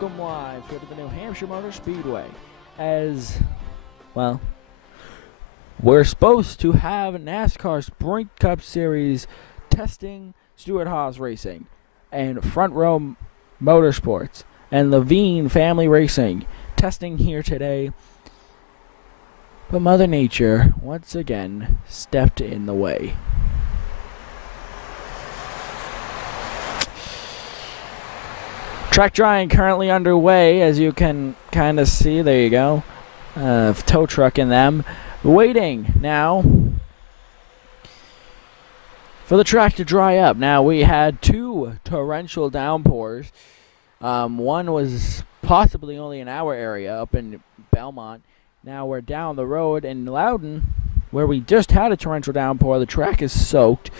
Welcome live to the New Hampshire Motor Speedway. As, well, we're supposed to have NASCAR Sprint Cup Series testing, Stewart-Haas Racing, and Front Row Motorsports, and Levine Family Racing testing here today. But Mother Nature, once again, stepped in the way. Track drying currently underway, as you can kind of see. There you go. Tow truck in them. Waiting now for the track to dry up. Now, we had two torrential downpours. One was possibly only in our area up in Belmont. Now we're down the road in Loudon, where we just had a torrential downpour. The track is soaked.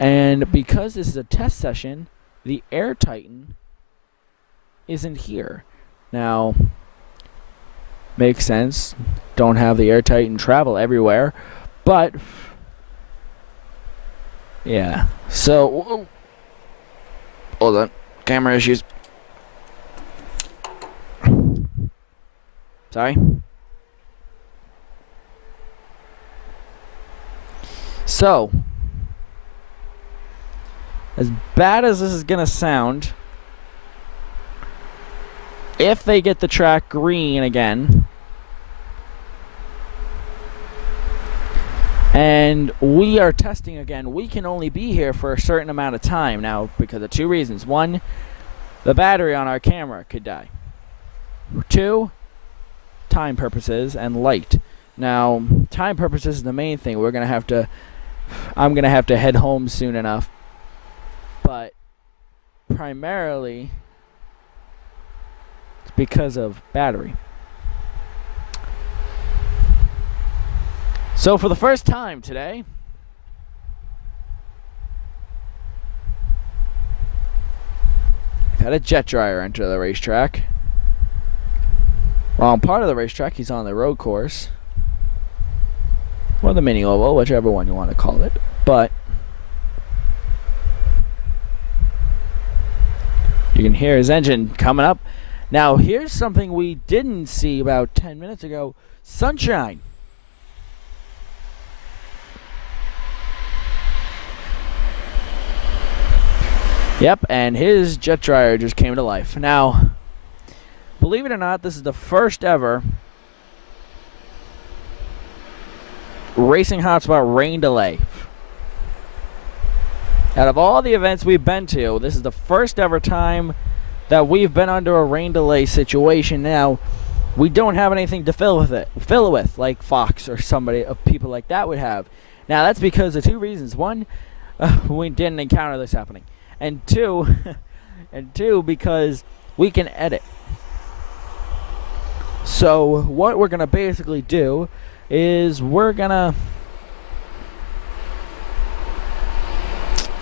And because this is a test session, the Air Titan isn't here. Now, makes sense. Don't have the Air Titan travel everywhere. But, yeah. So, hold on. Camera issues. Sorry. So, as bad as this is going to sound, if they get the track green again, and we are testing again, we can only be here for a certain amount of time now because of two reasons. One, the battery on our camera could die. Two, time purposes and light. Now, time purposes is the main thing. I'm going to have to head home soon enough. But primarily, it's because of battery. So for the first time today, I've had a jet dryer enter the racetrack. Wrong part of the racetrack. He's on the road course, or the mini oval, whichever one you want to call it. But you can hear his engine coming up. Now, here's something we didn't see about 10 minutes ago. Sunshine. Yep, and his jet dryer just came to life. Now, believe it or not, this is the first ever Racing Hotspot rain delay. Out of all the events we've been to, this is the first ever time that we've been under a rain delay situation. Now, we don't have anything to fill it with, like Fox or somebody of people like that would have. Now, that's because of two reasons. One, we didn't encounter this happening, and two, because we can edit. So what we're gonna basically do is we're gonna,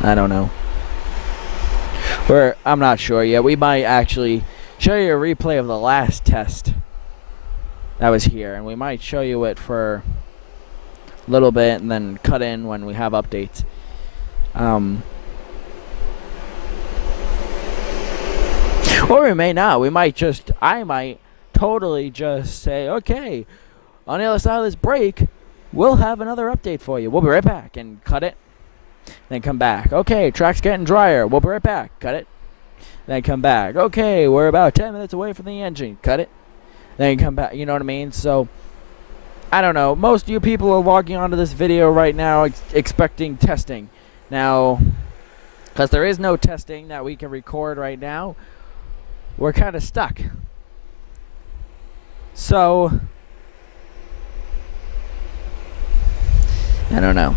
I don't know. I'm not sure yet. We might actually show you a replay of the last test that was here, and we might show you it for a little bit and then cut in when we have updates. Or we may not. I might totally just say, okay, on the other side of this break, we'll have another update for you. We'll be right back, and cut it. Then come back. Okay, track's getting drier. We'll be right back. Cut it. Then come back. Okay, we're about 10 minutes away from the engine. Cut it. Then come back. You know what I mean? So, I don't know. Most of you people are logging onto this video right now expecting testing. Now, because there is no testing that we can record right now, we're kind of stuck. So, I don't know.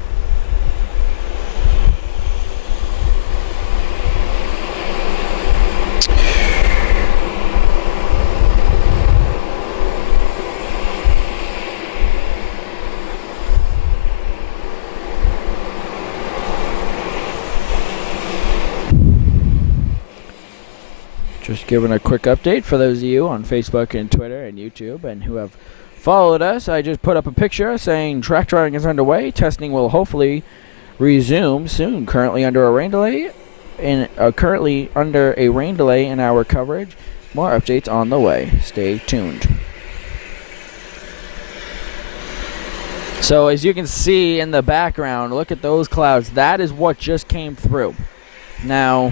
Just giving a quick update for those of you on Facebook and Twitter and YouTube and who have followed us. I just put up a picture saying track drying is underway. Testing will hopefully resume soon. Currently under a rain delay in our coverage. More updates on the way. Stay tuned. So as you can see in the background, look at those clouds. That is what just came through. Now,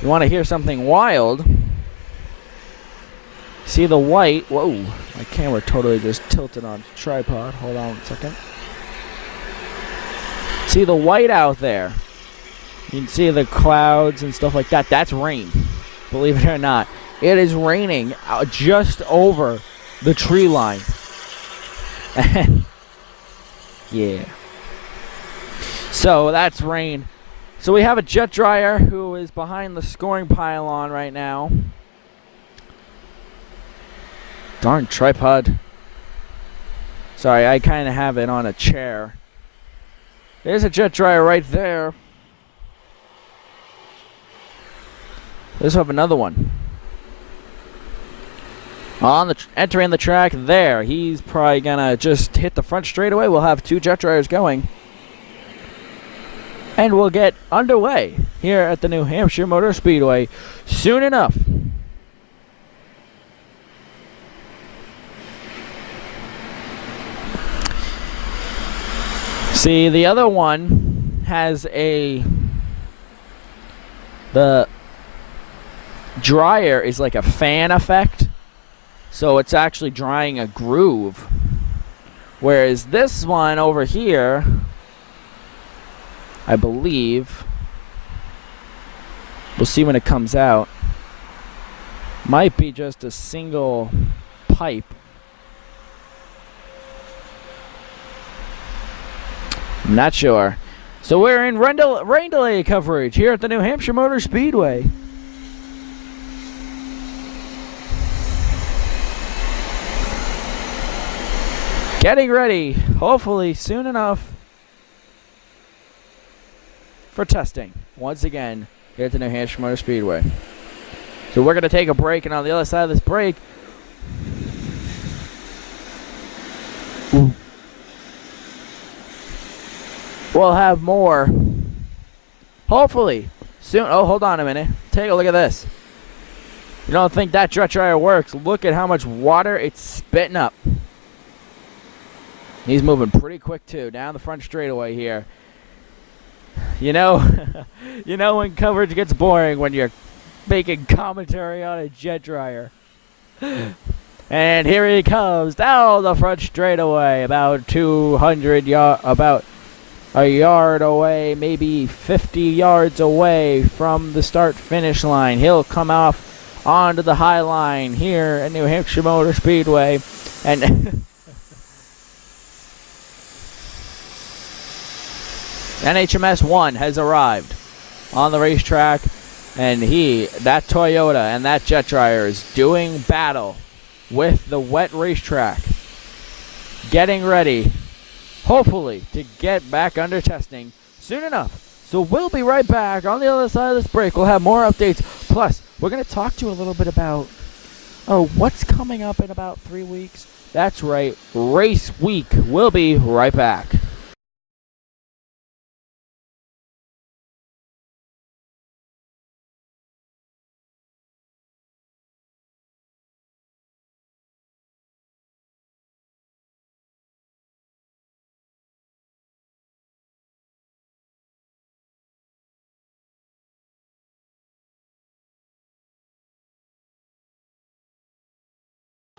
you want to hear something wild? See the white? Whoa, my camera totally just tilted on the tripod. Hold on a second. See the white out there? You can see the clouds and stuff like that. That's rain, believe it or not. It is raining just over the tree line. And yeah. So that's rain. So we have a jet dryer who is behind the scoring pylon right now. Darn tripod. Sorry, I kind of have it on a chair. There's a jet dryer right there. Let's have another one. On the entering the track there. He's probably gonna just hit the front straightaway. We'll have 2 jet dryers going. And we'll get underway here at the New Hampshire Motor Speedway soon enough. See, the other one has the dryer is like a fan effect. So it's actually drying a groove. Whereas this one over here, I believe, we'll see when it comes out, might be just a single pipe. I'm not sure. So we're in rain delay coverage here at the New Hampshire Motor Speedway. Getting ready, hopefully soon enough, for testing once again here at the New Hampshire Motor Speedway. So we're going to take a break, and on the other side of this break, we'll have more, hopefully soon. Oh, hold on a minute. Take a look at this. You don't think that jet dryer works? Look at how much water it's spitting up. He's moving pretty quick too, down the front straightaway here. You know, you know when coverage gets boring when you're making commentary on a jet dryer. And here he comes down the front straightaway, about 200 yards, about a yard away, maybe 50 yards away from the start-finish line. He'll come off onto the high line here at New Hampshire Motor Speedway, and NHMS 1 has arrived on the racetrack, and that Toyota and that jet dryer is doing battle with the wet racetrack, getting ready, hopefully, to get back under testing soon enough. So we'll be right back on the other side of this break. We'll have more updates. Plus, we're going to talk to you a little bit about what's coming up in about 3 weeks. That's right, race week. We'll be right back.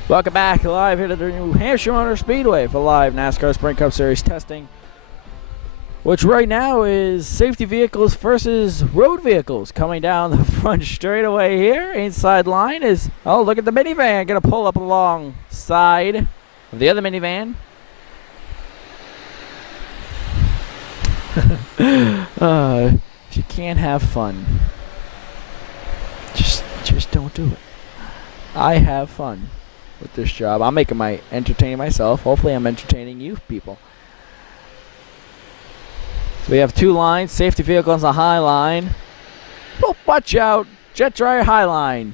Welcome back live here to the New Hampshire Motor Speedway for live NASCAR Sprint Cup Series testing, which right now is safety vehicles versus road vehicles. Coming down the front straightaway here, inside line is, oh, look at the minivan, gonna pull up alongside of the other minivan. If you can't have fun, just don't do it. I have fun with this job. I'm entertaining myself. Hopefully I'm entertaining you people. So we have 2 lines. Safety vehicle on the high line. Oh, watch out. Jet dryer high line.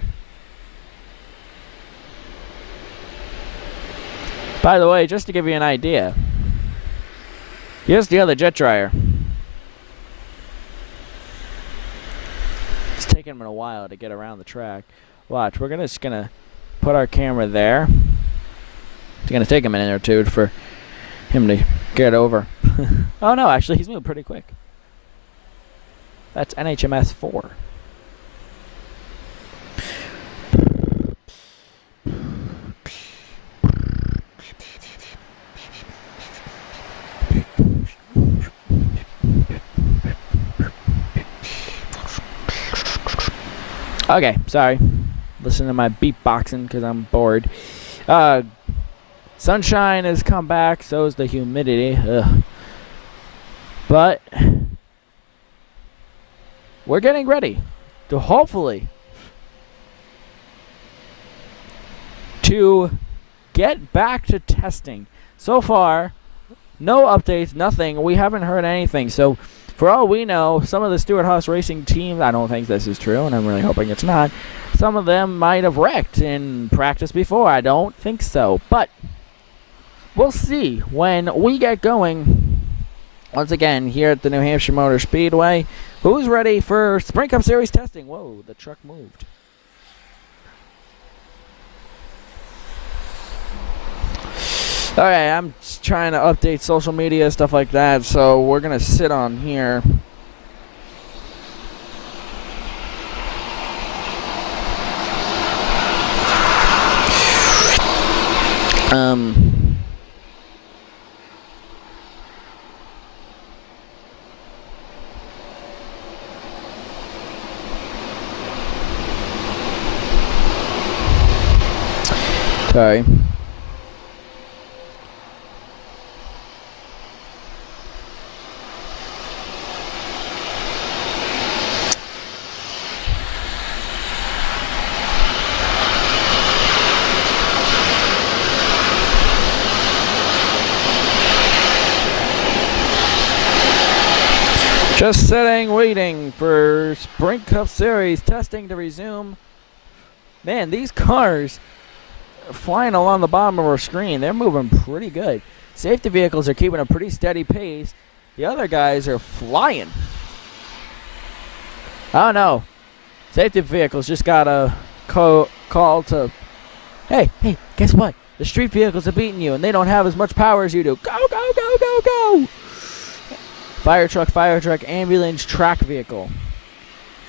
By the way, just to give you an idea, here's the other jet dryer. It's taken him a while to get around the track. Watch, we're just gonna put our camera there. It's gonna take a minute or two for him to get over. Oh no, actually he's moving pretty quick. That's NHMS 4. Okay, sorry. Listen to my beatboxing because I'm bored. Sunshine has come back, so is the humidity. Ugh. But we're getting ready to hopefully to get back to testing. So far, no updates, nothing. We haven't heard anything. So for all we know, some of the Stewart-Haas Racing teams, I don't think this is true, and I'm really hoping it's not. Some of them might have wrecked in practice before. I don't think so. But we'll see when we get going. Once again, here at the New Hampshire Motor Speedway, who's ready for Sprint Cup Series testing? Whoa, the truck moved. Alright, I'm just trying to update social media, stuff like that, so we're going to sit on here. Sorry. Just sitting, waiting for Sprint Cup Series testing to resume. Man, these cars are flying along the bottom of our screen. They're moving pretty good. Safety vehicles are keeping a pretty steady pace. The other guys are flying. I don't know. Safety vehicles just got a call to, hey, guess what? The street vehicles are beating you, and they don't have as much power as you do. Go, go, go, go, go! Fire truck, ambulance, track vehicle.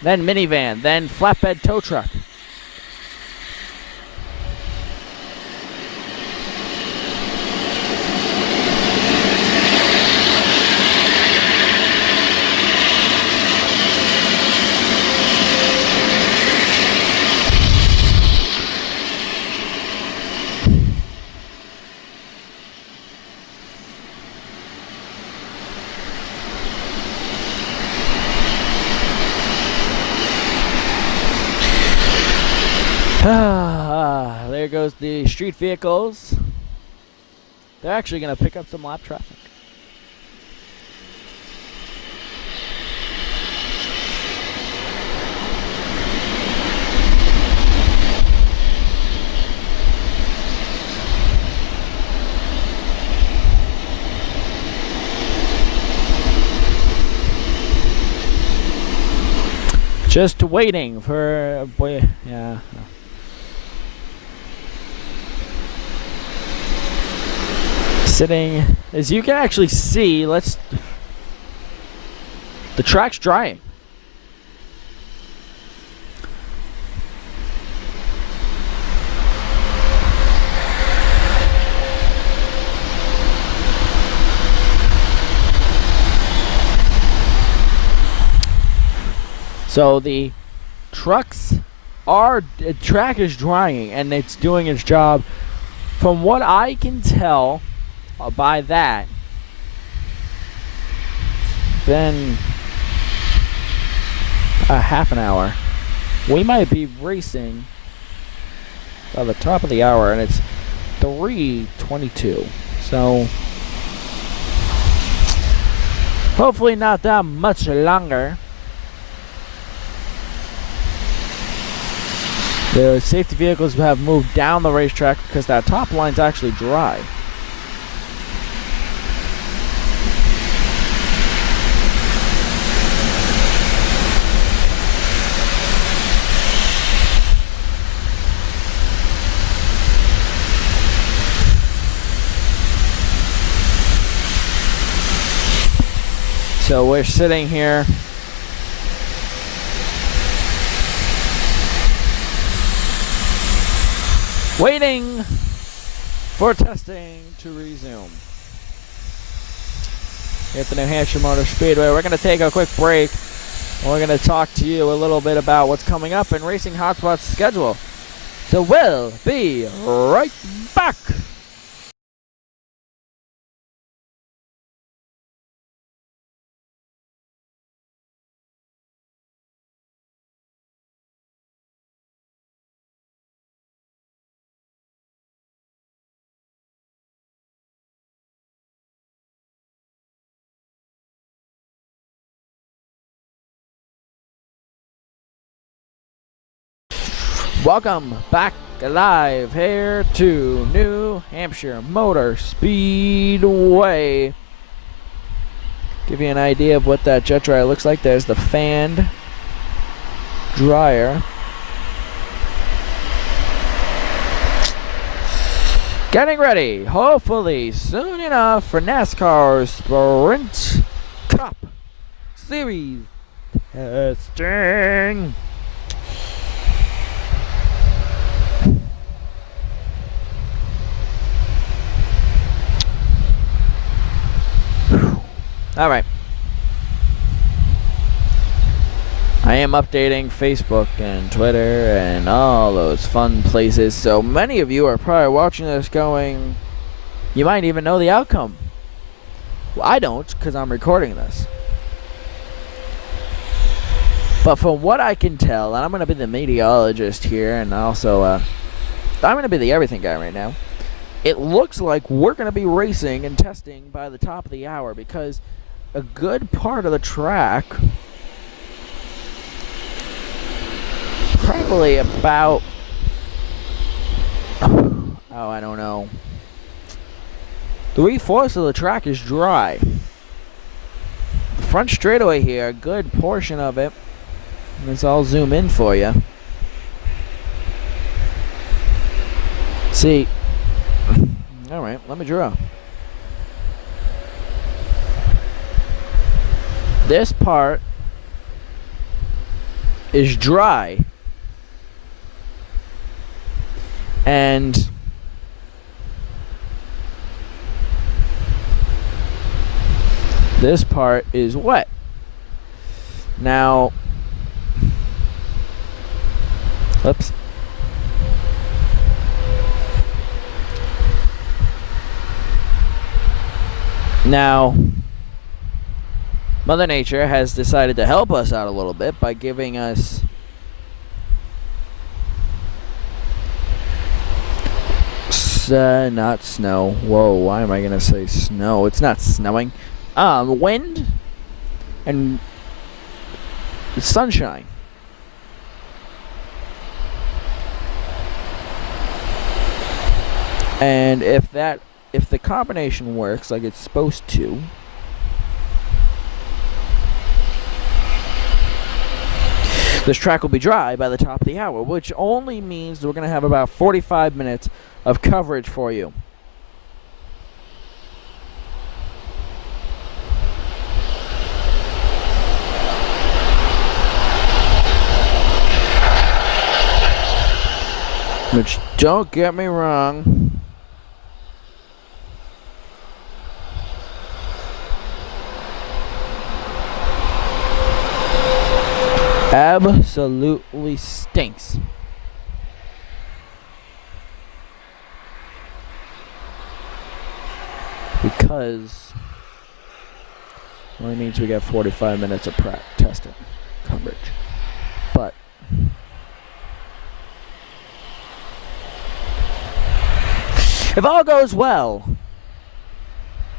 Then minivan, then flatbed tow truck. There goes the street vehicles. They're actually going to pick up some lap traffic. Just waiting for boy, yeah. Sitting, as you can actually see, the track's drying. So the track is drying and it's doing its job. From what I can tell by that, it's been a half an hour. We might be racing by the top of the hour, and it's 3:22. So hopefully not that much longer. The safety vehicles have moved down the racetrack because that top line's actually dry. So we're sitting here waiting for testing to resume. Here at the New Hampshire Motor Speedway, we're going to take a quick break. We're going to talk to you a little bit about what's coming up in Racing Hotspot's schedule. So we'll be right back. Welcome back live here to New Hampshire Motor Speedway. Give you an idea of what that jet dryer looks like. There's the fanned dryer. Getting ready, hopefully soon enough, for NASCAR Sprint Cup Series testing. All right. I am updating Facebook and Twitter and all those fun places. So many of you are probably watching this going, you might even know the outcome. Well, I don't, because I'm recording this. But from what I can tell, and I'm going to be the meteorologist here, and also I'm going to be the everything guy right now. It looks like we're going to be racing and testing by the top of the hour, because a good part of the track, probably about, I don't know, 3/4 of the track is dry. The front straightaway here, a good portion of it, let's all zoom in for you. See, all right, let me draw. This part is dry, and this part is wet. Now, oops. Now, Mother Nature has decided to help us out a little bit by giving us not snow. Whoa, why am I going to say snow? It's not snowing. Wind and sunshine. And if the combination works like it's supposed to, this track will be dry by the top of the hour, which only means we're going to have about 45 minutes of coverage for you. Which, don't get me wrong, absolutely stinks. Because it only means we got 45 minutes of testing coverage. But if all goes well,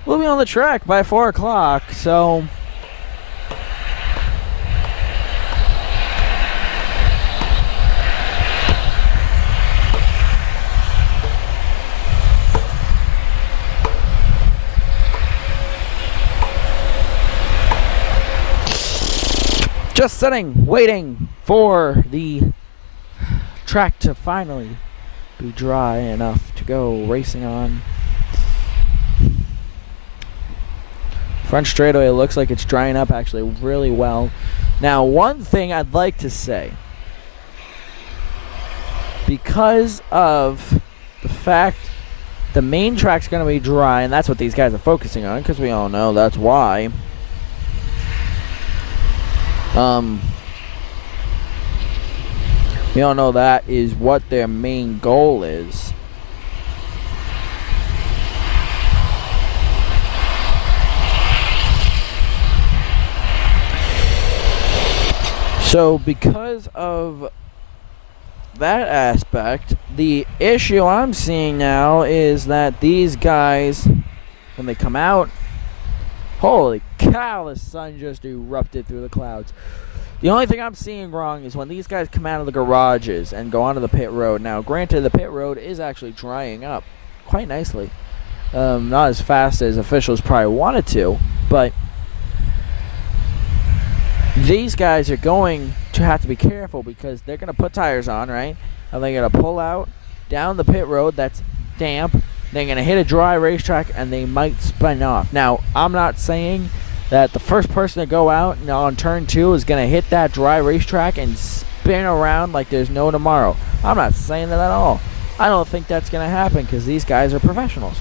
we'll be on the track by 4 o'clock, so just sitting, waiting for the track to finally be dry enough to go racing on. Front straightaway looks like it's drying up actually really well. Now, one thing I'd like to say, because of the fact the main track's going to be dry, and that's what these guys are focusing on, because we all know that's why. We all know that is what their main goal is. So because of that aspect, the issue I'm seeing now is that these guys, when they come out, holy cow, the sun just erupted through the clouds. The only thing I'm seeing wrong is when these guys come out of the garages and go onto the pit road. Now, granted, the pit road is actually drying up quite nicely. Not as fast as officials probably wanted to, but these guys are going to have to be careful because they're going to put tires on, right? And they're going to pull out down the pit road that's damp. They're going to hit a dry racetrack, and they might spin off. Now, I'm not saying that the first person to go out on turn 2 is going to hit that dry racetrack and spin around like there's no tomorrow. I'm not saying that at all. I don't think that's going to happen because these guys are professionals.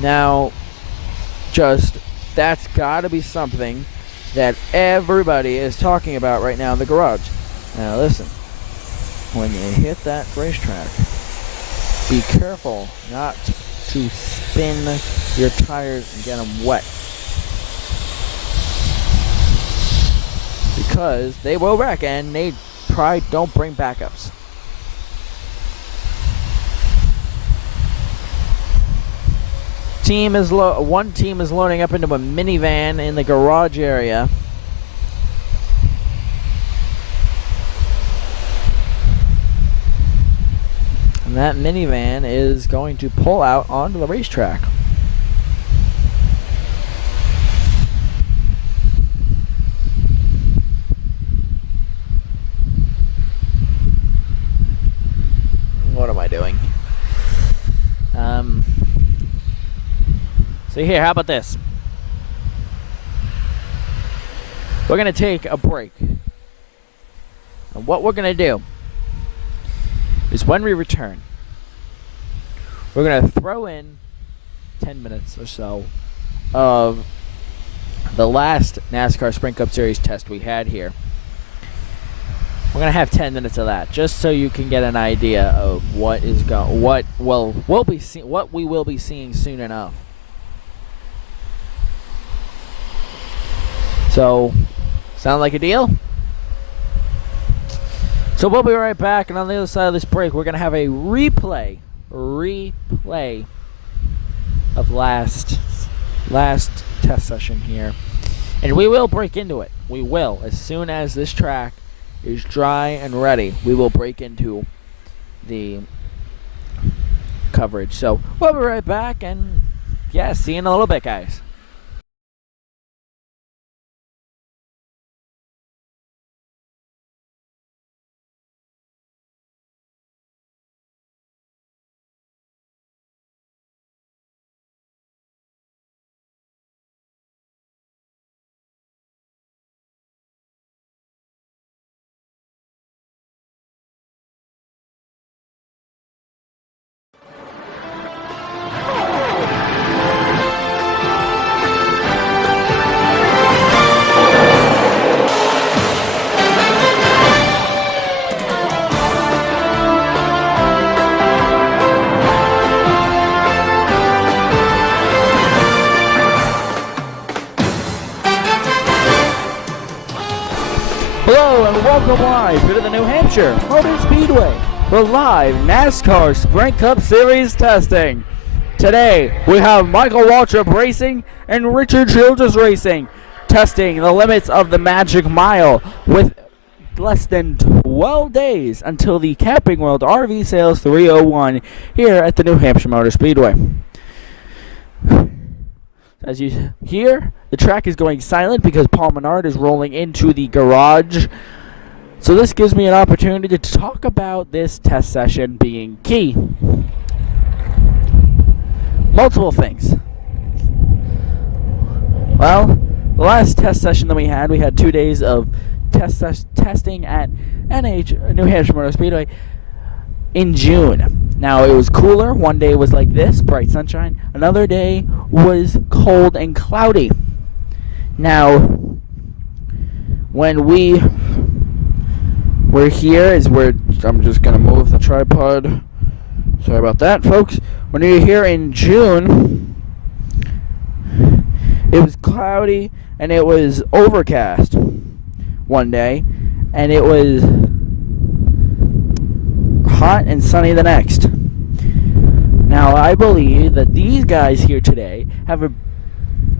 Now, that's got to be something that everybody is talking about right now in the garage. Now listen, when you hit that racetrack, be careful not to spin your tires and get them wet, because they will wreck and they probably don't bring backups. One team is loading up into a minivan in the garage area. And that minivan is going to pull out onto the racetrack. What am I doing? So here, how about this? We're going to take a break. And what we're going to do is when we return, we're going to throw in 10 minutes or so of the last NASCAR Sprint Cup Series test we had here. We're going to have 10 minutes of that, just so you can get an idea of what we will be seeing soon enough. So, sound like a deal? So we'll be right back, and on the other side of this break, we're going to have a replay of last test session here. And we will break into it. We will. As soon as this track is dry and ready, we will break into the coverage. So we'll be right back, and yeah, see you in a little bit, guys. Hello and welcome live to the New Hampshire Motor Speedway for live NASCAR Sprint Cup Series testing. Today we have Michael Waltrip Racing and Richard Childress Racing testing the limits of the Magic Mile with less than 12 days until the Camping World RV Sales 301 here at the New Hampshire Motor Speedway. As you hear, the track is going silent because Paul Menard is rolling into the garage. So this gives me an opportunity to talk about this test session being key. Multiple things. Well, the last test session that we had 2 days of testing at New Hampshire Motor Speedway in June. Now, it was cooler. One day was like this, bright sunshine. Another day was cold and cloudy. Now, when we were here, I'm just going to move the tripod. Sorry about that, folks. When we were here in June, it was cloudy and it was overcast one day, and it was hot and sunny the next. Now, I believe that these guys here today have an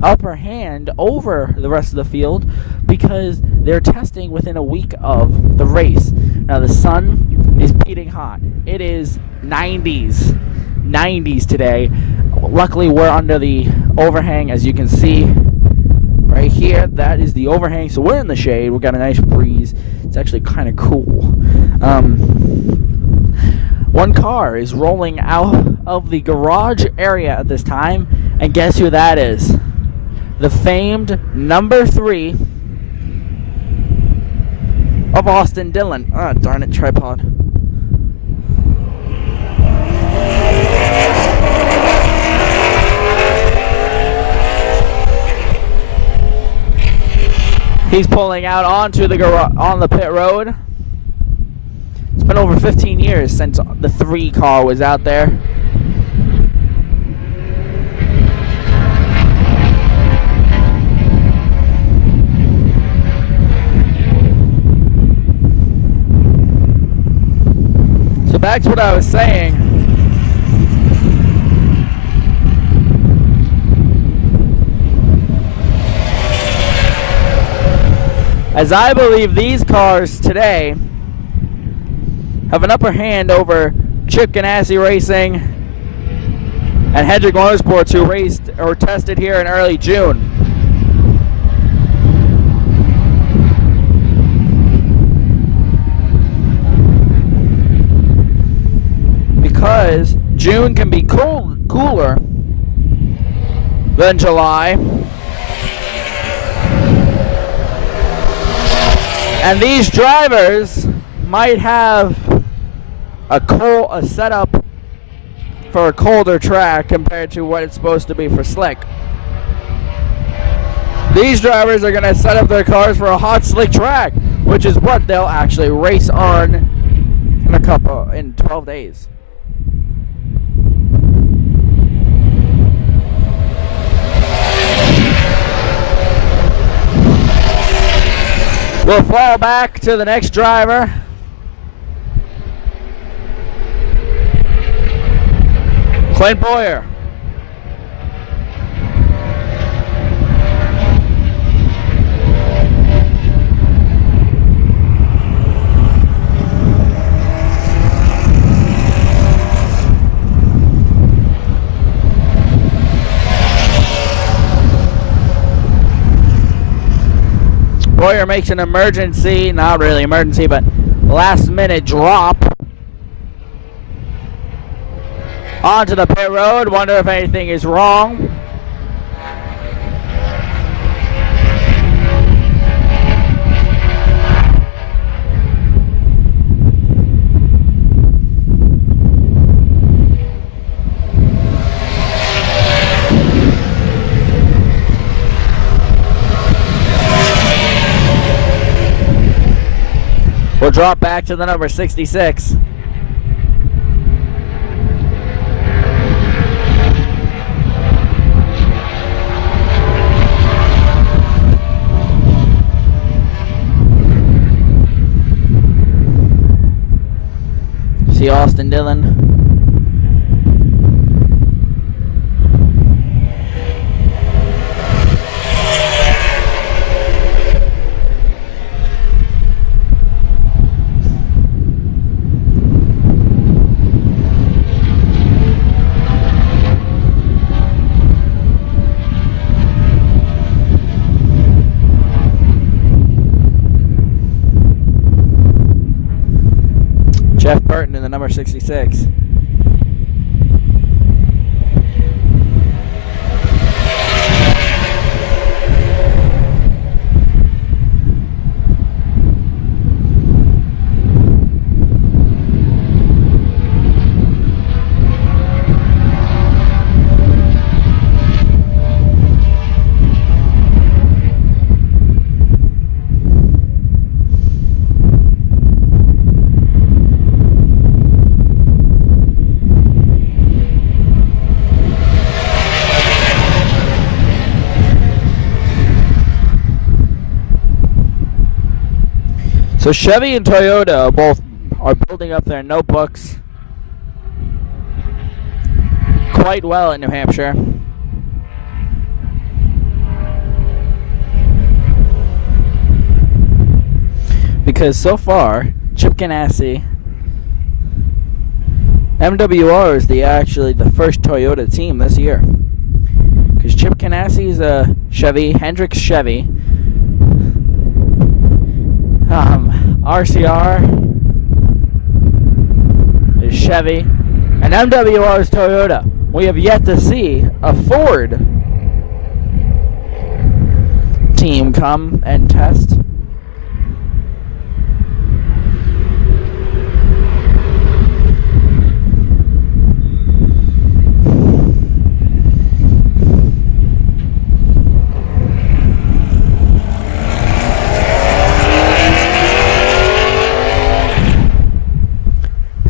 upper hand over the rest of the field because they're testing within a week of the race. Now, the sun is beating hot. It is 90s today. Luckily, we're under the overhang, as you can see right here. That is the overhang, so we're in the shade. We've got a nice breeze. It's actually kind of cool. One car is rolling out of the garage area at this time, and guess who that is? The famed number 3 of Austin Dillon. Ah, darn it, tripod. He's pulling out onto the pit road. It's been over 15 years since the 3 car was out there. So back to what I was saying. As I believe these cars today have an upper hand over Chip Ganassi Racing and Hendrick Motorsports, who raced or tested here in early June. Because June can be cooler than July. And these drivers might have a setup for a colder track compared to what it's supposed to be for slick. These drivers are going to set up their cars for a hot, slick track, which is what they'll actually race on in 12 days. We'll fall back to the next driver. Clint Boyer. Boyer makes an emergency, not really emergency, but last minute drop onto the pit road. Wonder if anything is wrong. We'll drop back to the number 66. See Austin Dillon. Jeff Burton in the number 66. So Chevy and Toyota both are building up their notebooks quite well in New Hampshire. Because so far, Chip Ganassi, MWR is actually the first Toyota team this year. Because Chip Ganassi is a Chevy, Hendricks Chevy, RCR is Chevy, and MWR is Toyota. We have yet to see a Ford team come and test.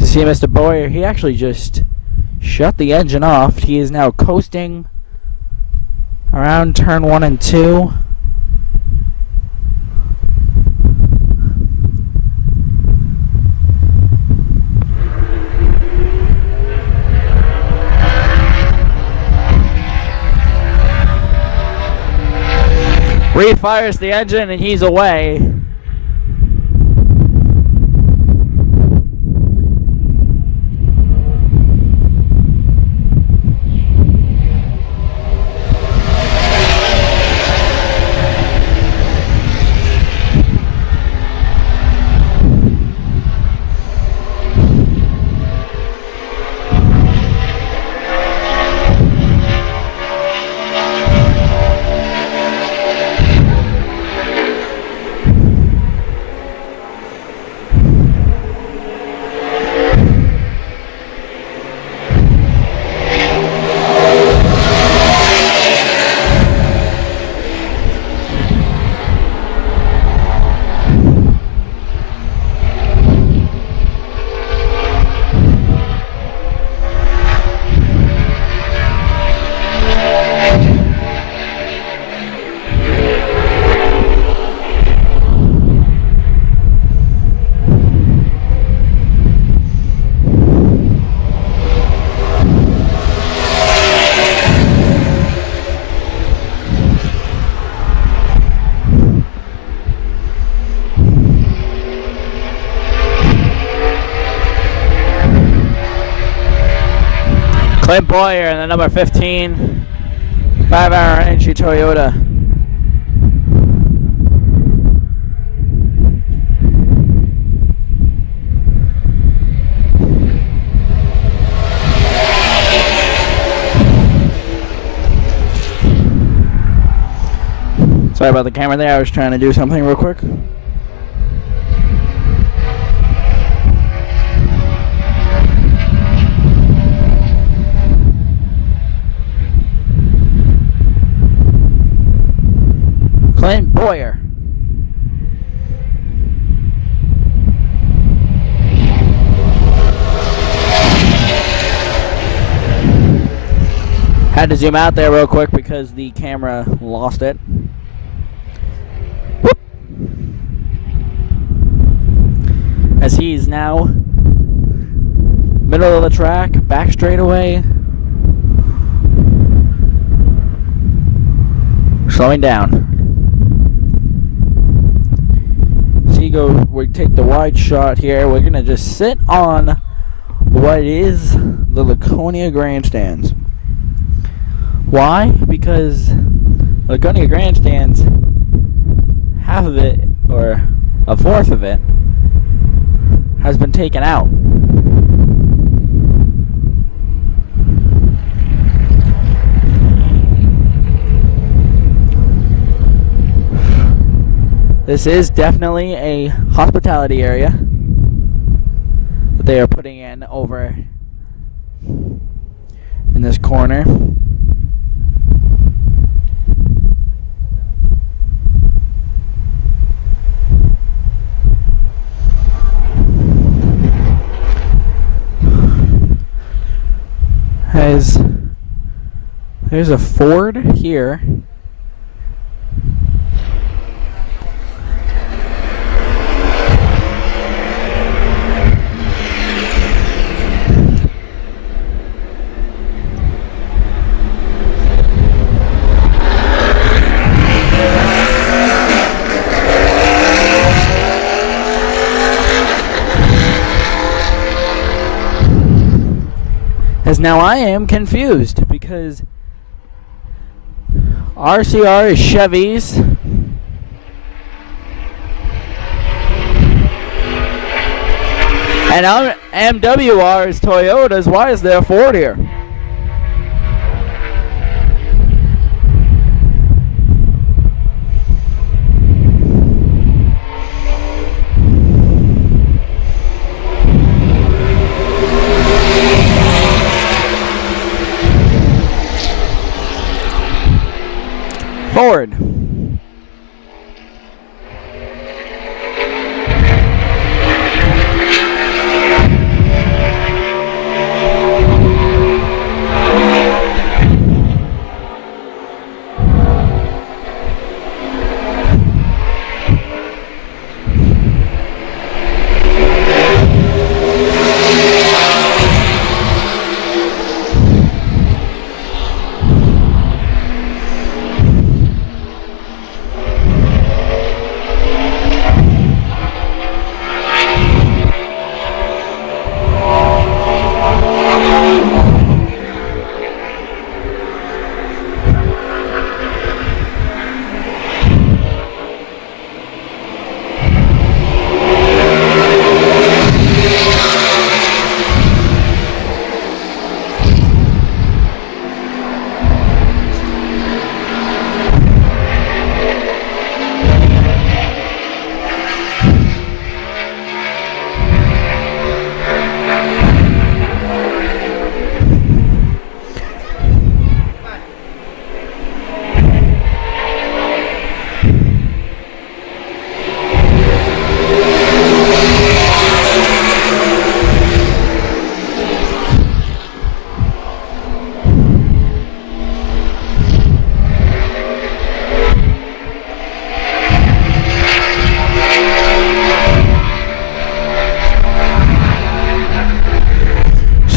See Mr. Boyer, he actually just shut the engine off. He is now coasting around turn 1 and 2. Refires the engine and he's away. Clint Boyer and the number 15 5-hour energy Toyota. Sorry about the camera there, I was trying to do something real quick. Clint Boyer. Had to zoom out there real quick because the camera lost it. Whoop. As he's now middle of the track, back straightaway, slowing down. We take the wide shot here. We're gonna just sit on what is the Laconia grandstands. Why? Because Laconia grandstands, half of it, or a fourth of it, has been taken out. This is definitely a hospitality area that they are putting in over in this corner. There's a Ford here. Because now I am confused, because RCR is Chevy's, and MWR is Toyota's. Why is there a Ford here? Ford.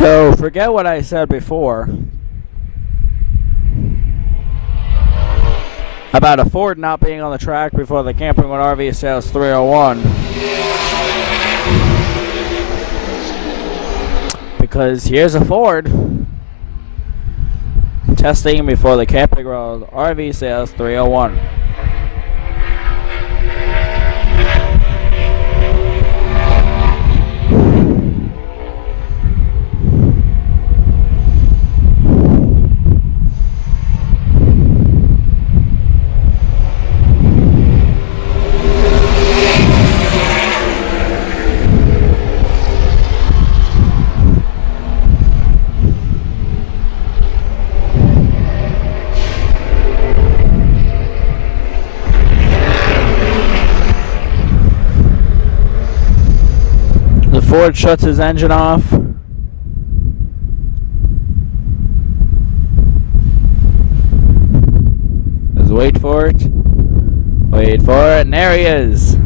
So forget what I said before about a Ford not being on the track before the Camping with RV Sales 301. Because here's a Ford testing before the Camping World RV Sales 301. Ford shuts his engine off. Let's wait for it. Wait for it, and there he is.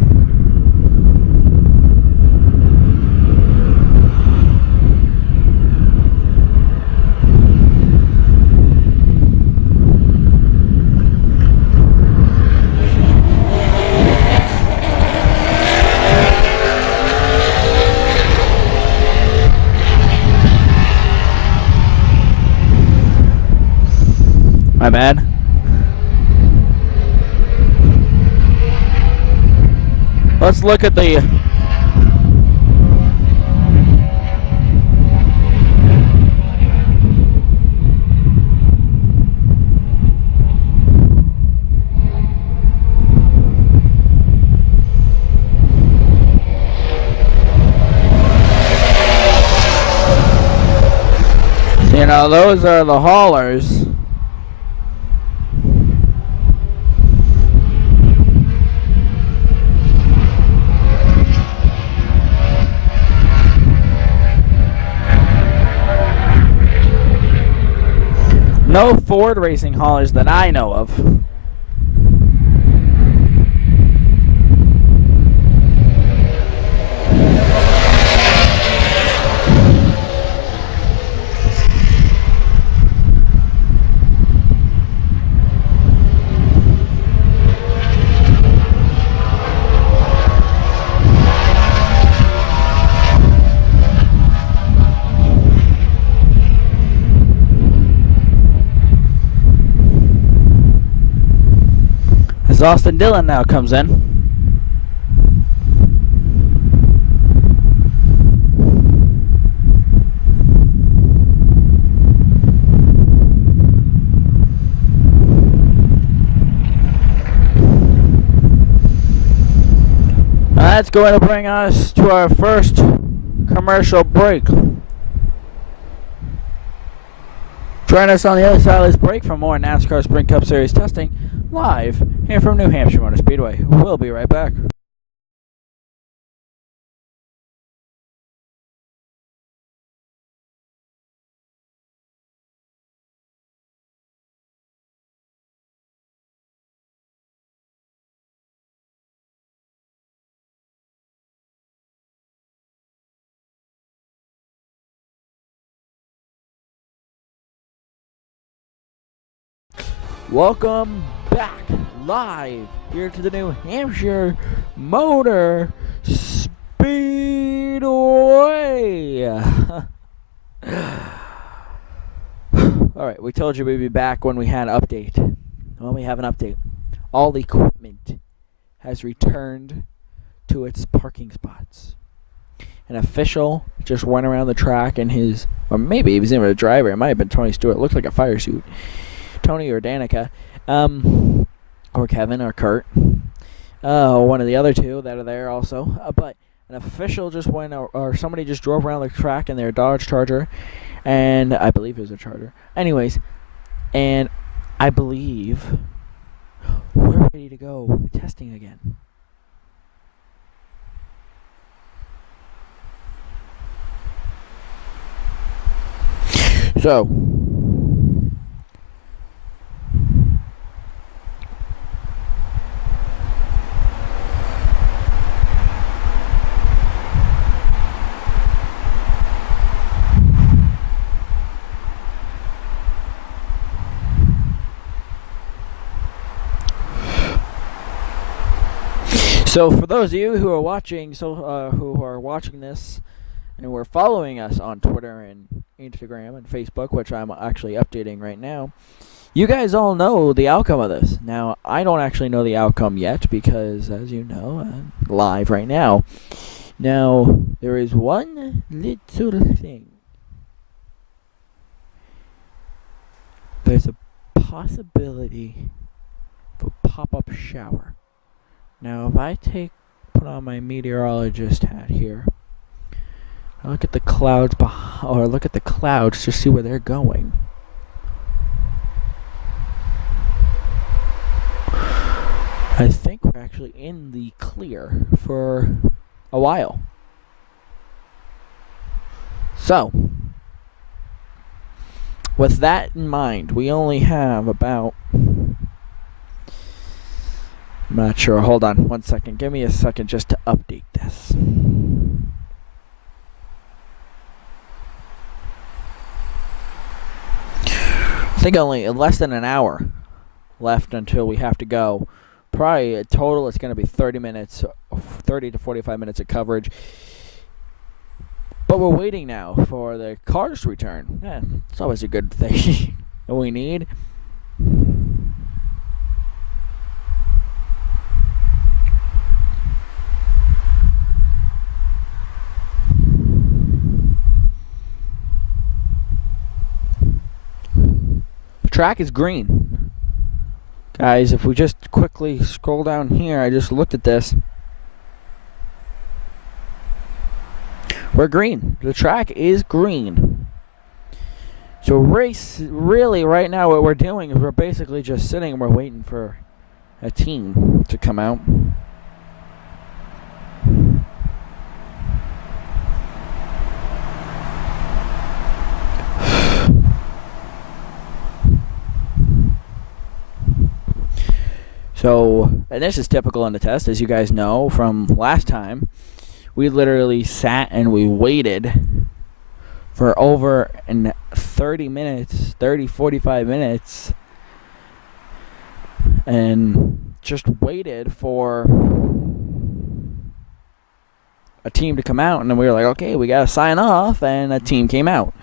My bad. Let's look at the those are the haulers. No Ford racing haulers that I know of. As Austin Dillon now comes in. That's going to bring us to our first commercial break. Join us on the other side of this break for more NASCAR Sprint Cup Series testing live here from New Hampshire Motor Speedway. We'll be right back. Welcome back live here to the New Hampshire Motor Speedway. Alright, we told you we'd be back when we had an update. Well, we have an update. All the equipment has returned to its parking spots. An official just went around the track in his, or maybe he was even a driver. It might have been Tony Stewart. It looked like a fire suit. Tony or Danica, or Kevin or Kurt, one of the other two that are there also. But an official just went, or somebody just drove around the track in their Dodge Charger, and I believe it was a Charger. Anyways, and I believe we're ready to go testing again. So, for those of you who are watching, who are watching this, and were following us on Twitter and Instagram and Facebook, which I'm actually updating right now, you guys all know the outcome of this. Now, I don't actually know the outcome yet because, as you know, I'm live right now. Now, there is one little thing. There's a possibility of a pop-up shower. Now, if I put on my meteorologist hat here, I look at the clouds look at the clouds to see where they're going. I think we're actually in the clear for a while. So, with that in mind, we only have about, I'm not sure. Hold on 1 second. Give me a second just to update this. I think only less than an hour left until we have to go. Probably total it's going to be 30 to 45 minutes of coverage. But we're waiting now for the cars to return. It's always a good thing that we need. Track is green. Guys, if we just quickly scroll down here, I just looked at this. We're green. The track is green. So really right now what we're doing is we're basically just sitting and we're waiting for a team to come out. So, and this is typical in the test, as you guys know from last time. We literally sat and we waited for over 45 minutes, and just waited for a team to come out, and then we were like, okay, we gotta sign off, and a team came out.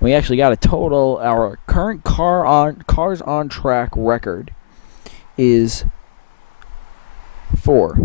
We actually got a total, our current cars on track record is 4.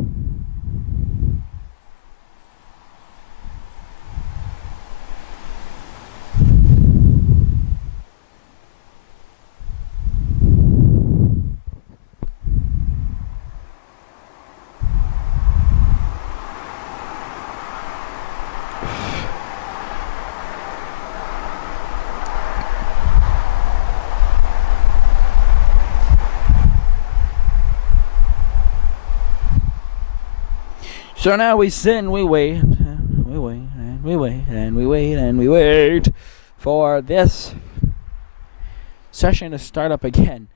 So now we sit and we wait, and we wait, and we wait, and we wait, and we wait for this session to start up again.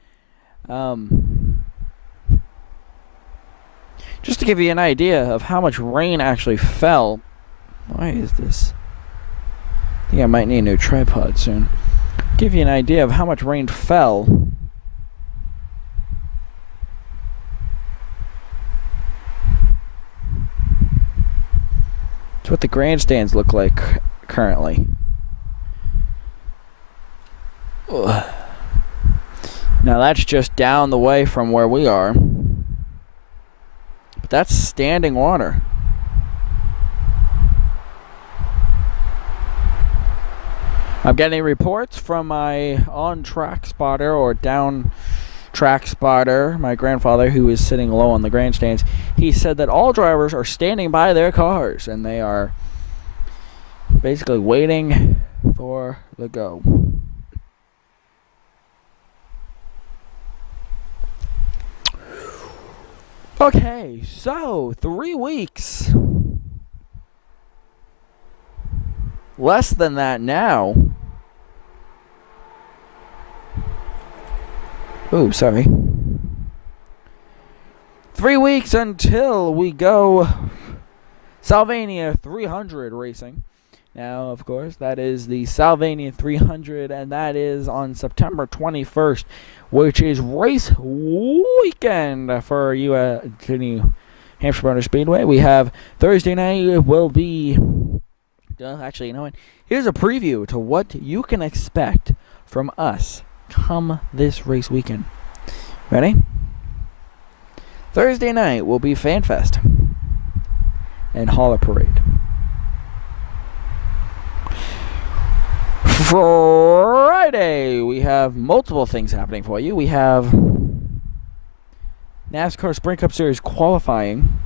Just to give you an idea of how much rain actually fell. Why is this? I think I might need a new tripod soon. Give you an idea of how much rain fell. It's what the grandstands look like currently. Ugh. Now that's just down the way from where we are. But that's standing water. I'm getting reports from my on-track spotter or down-track spotter, my grandfather, who is sitting low on the grandstands. He said that all drivers are standing by their cars and they are basically waiting for the go. Okay, so 3 weeks. Less than that now. Oh, sorry. 3 weeks until we go Salvania 300 racing. Now, of course, that is the Salvania 300, and that is on September 21st, which is race weekend for you at Hampshire Motor Speedway. We have Thursday night will be... actually, you know what? Here's a preview to what you can expect from us come this race weekend. Ready? Thursday night will be Fan Fest and Hauler Parade. Friday, we have multiple things happening for you. We have NASCAR Sprint Cup Series qualifying.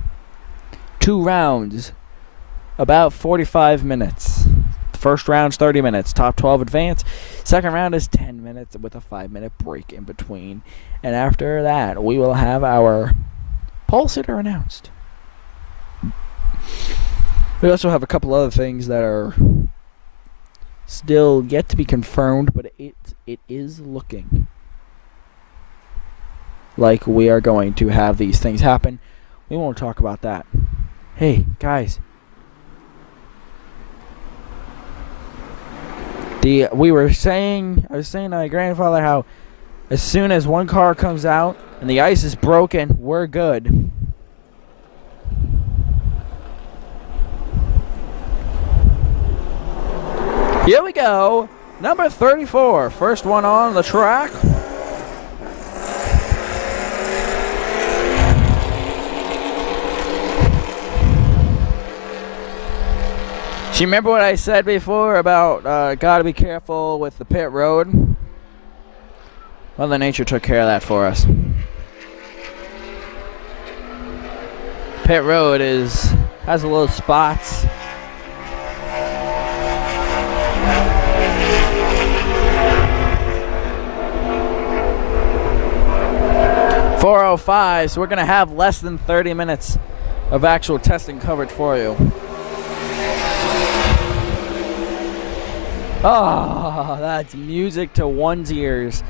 2 rounds, about 45 minutes. The first round's 30 minutes. Top 12 advance. Second round is 10 minutes with a 5-minute break in between. And after that, we will have our pole sitter announced. We also have a couple other things that are still yet to be confirmed, but it is looking like we are going to have these things happen. We won't talk about that. Hey, guys. I was saying to my grandfather how as soon as one car comes out and the ice is broken, we're good. Here we go. Number 34. First one on the track. Do you remember what I said before about gotta be careful with the pit road? Mother Nature took care of that for us. Pit road has a little spots. .405, so we're going to have less than 30 minutes of actual testing coverage for you. Oh, that's music to one's ears.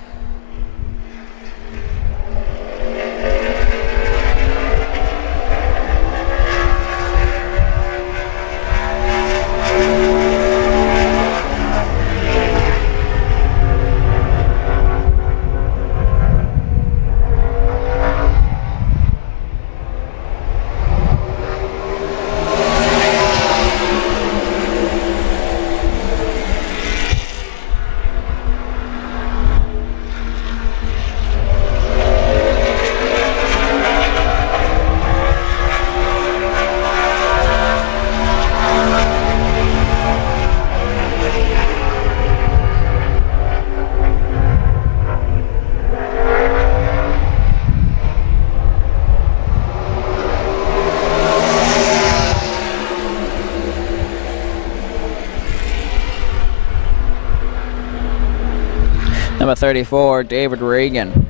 Number 34, David Reagan.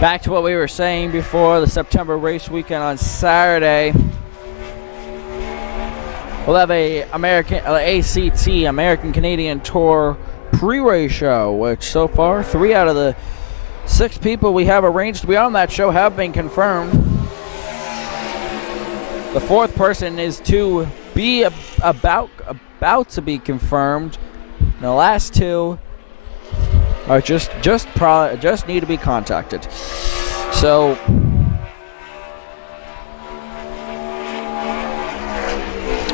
Back to what we were saying before, the September race weekend on Saturday. We'll have a ACT, American Canadian Tour pre-race show, which so far 3 out of the 6 people we have arranged to be on that show have been confirmed. The 4th person is to be about to be confirmed. And the last 2 are just need to be contacted. So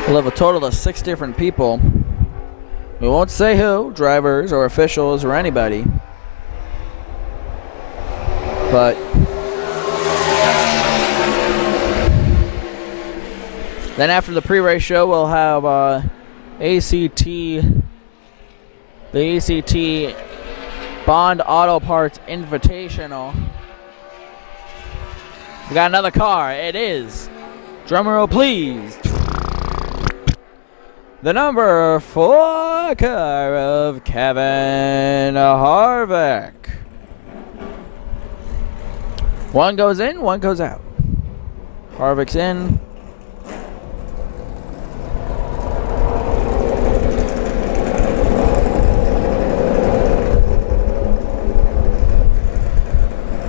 we'll have a total of 6 different people. We won't say who, drivers or officials or anybody. But then after the pre-race show, we'll have the ACT Bond Auto Parts Invitational. We got another car. It is, drumroll please, the number 4 car of Kevin Harvick. 1 goes in, 1 goes out. Harvick's in.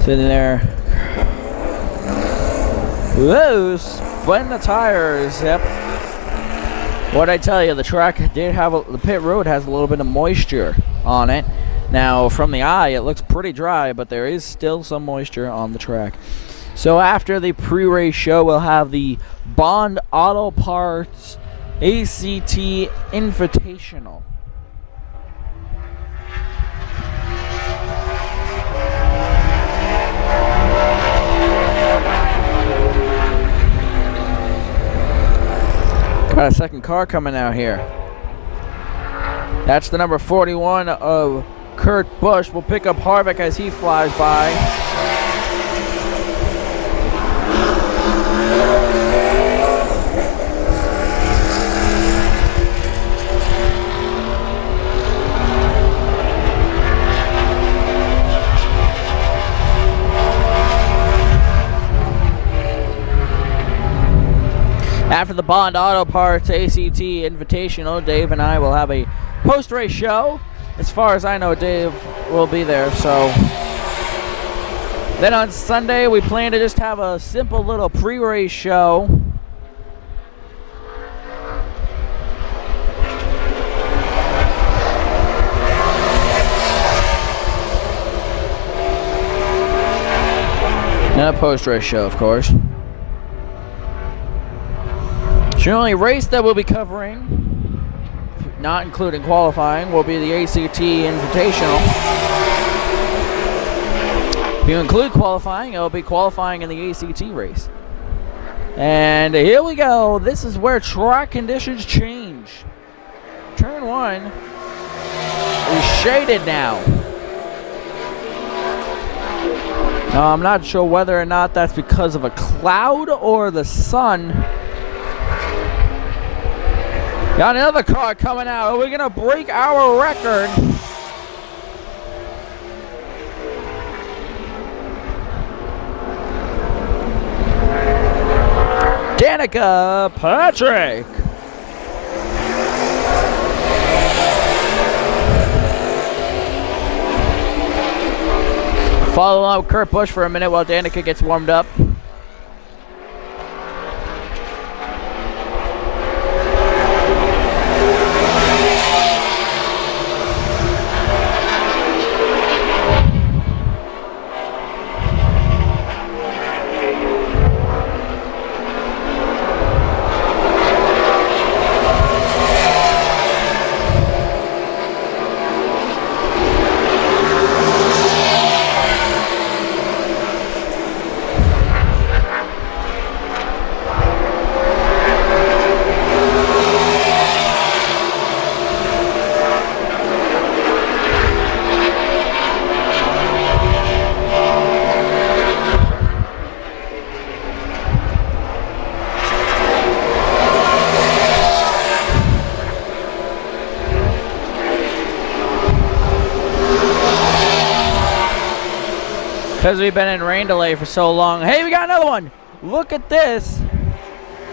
Sitting there. Whoa, spin the tires. Yep. What I tell you, the track did have the pit road has a little bit of moisture on it. Now, from the eye, it looks pretty dry, but there is still some moisture on the track. So after the pre-race show, we'll have the Bond Auto Parts ACT Invitational. Got a second car coming out here. That's the number 41 of Kurt Busch. We'll pick up Harvick as he flies by. After the Bond Auto Parts ACT Invitational, Dave and I will have a post-race show. As far as I know, Dave will be there. So then on Sunday, we plan to just have a simple little pre-race show. And a post-race show, of course. The only race that we'll be covering, not including qualifying, will be the ACT Invitational. If you include qualifying, it will be qualifying in the ACT race. And here we go. This is where track conditions change. Turn 1 is shaded now. Now, I'm not sure whether or not that's because of a cloud or the sun. Got another car coming out. Are we going to break our record? Danica Patrick. Follow along with Kurt Busch for a minute while Danica gets warmed up. Because we've been in rain delay for so long. Hey, we got another one. Look at this.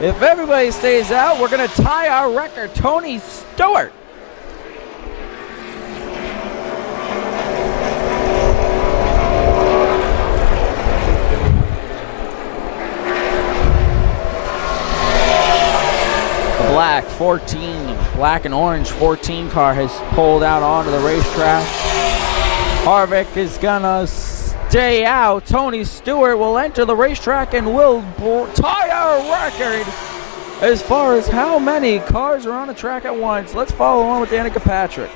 If everybody stays out, we're going to tie our record. Tony Stewart. The black and orange 14 car has pulled out onto the racetrack. Harvick is going to stay out. Tony Stewart will enter the racetrack and will tie our record as far as how many cars are on the track at once. Let's follow along with Danica Patrick.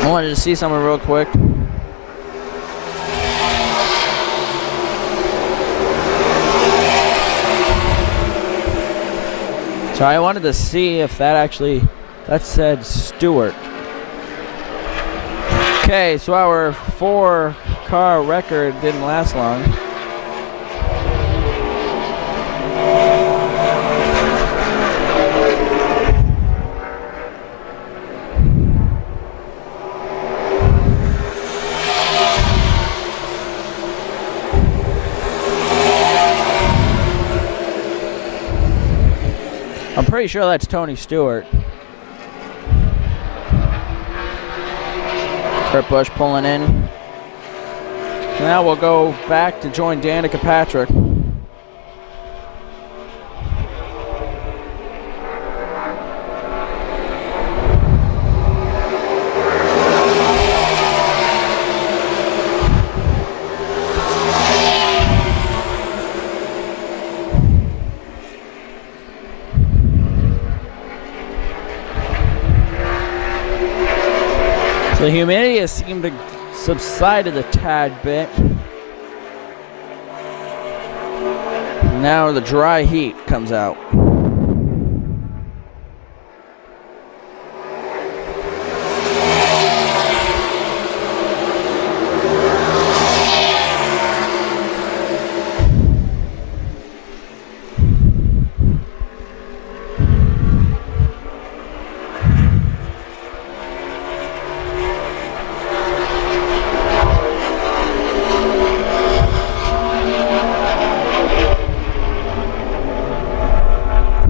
I wanted to see something real quick. So I wanted to see if that said Stewart. Okay, so our 4-car record didn't last long. I'm pretty sure that's Tony Stewart. Kurt Busch pulling in. Now we'll go back to join Danica Patrick. The humidity has seemed to subsided a tad bit. Now the dry heat comes out.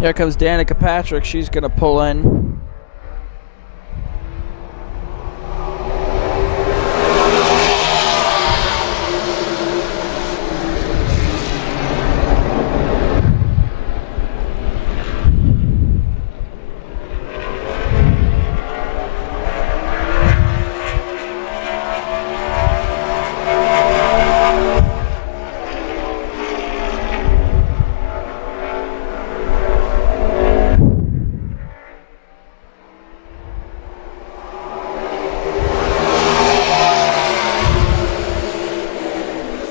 Here comes Danica Patrick. She's going to pull in.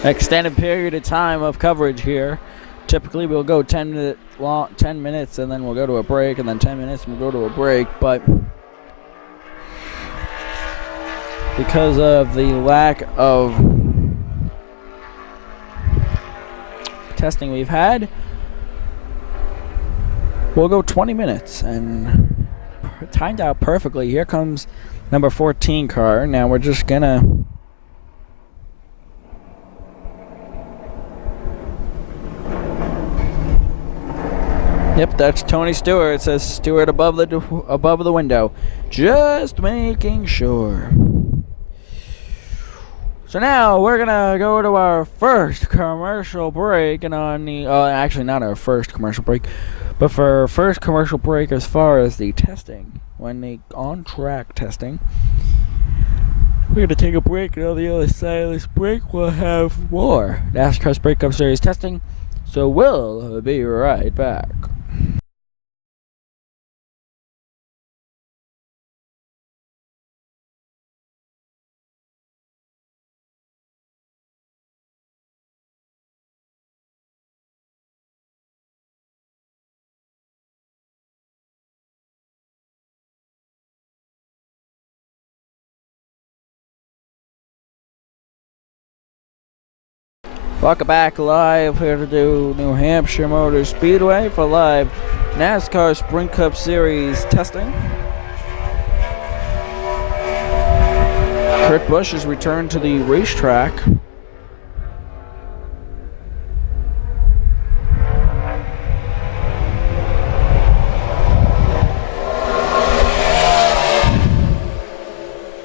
Extended period of time of coverage here. Typically we'll go 10 minutes and then we'll go to a break, and then 10 minutes and we'll go to a break, but because of the lack of testing we've had, we'll go 20 minutes, and timed out perfectly. Here comes number 14 car. Now we're just gonna Yep, that's Tony Stewart. It says Stewart above the window. Just making sure. So now we're gonna go to our first commercial break, and on the actually not our first commercial break, but for our first commercial break as far as the testing, when the on-track testing. We're gonna take a break, and on the other side of this break, we'll have more NASCAR's Breakup Series testing. So we'll be right back. Welcome back live here to do New Hampshire Motor Speedway for live NASCAR Sprint Cup Series testing. Kurt Busch has returned to the racetrack.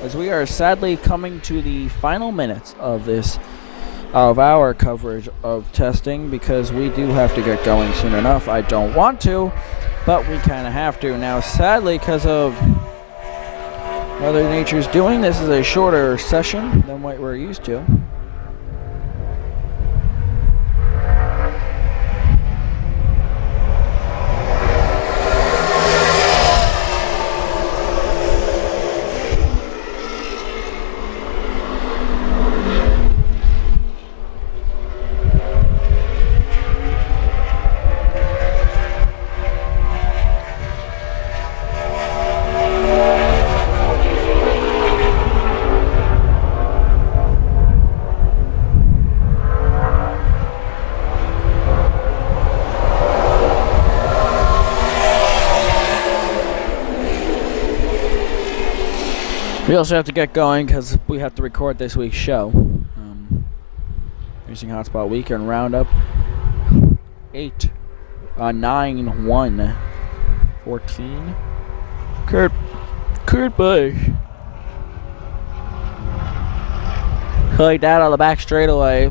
As we are sadly coming to the final minutes of our coverage of testing, because we do have to get going soon enough. I don't want to, but we kind of have to. Now, sadly, because of Mother Nature's doing, this is a shorter session than what we're used to. We also have to get going because we have to record this week's show. Racing Hotspot Weekend Roundup 9/1/14. Kurt Busch. Like that on the back straightaway.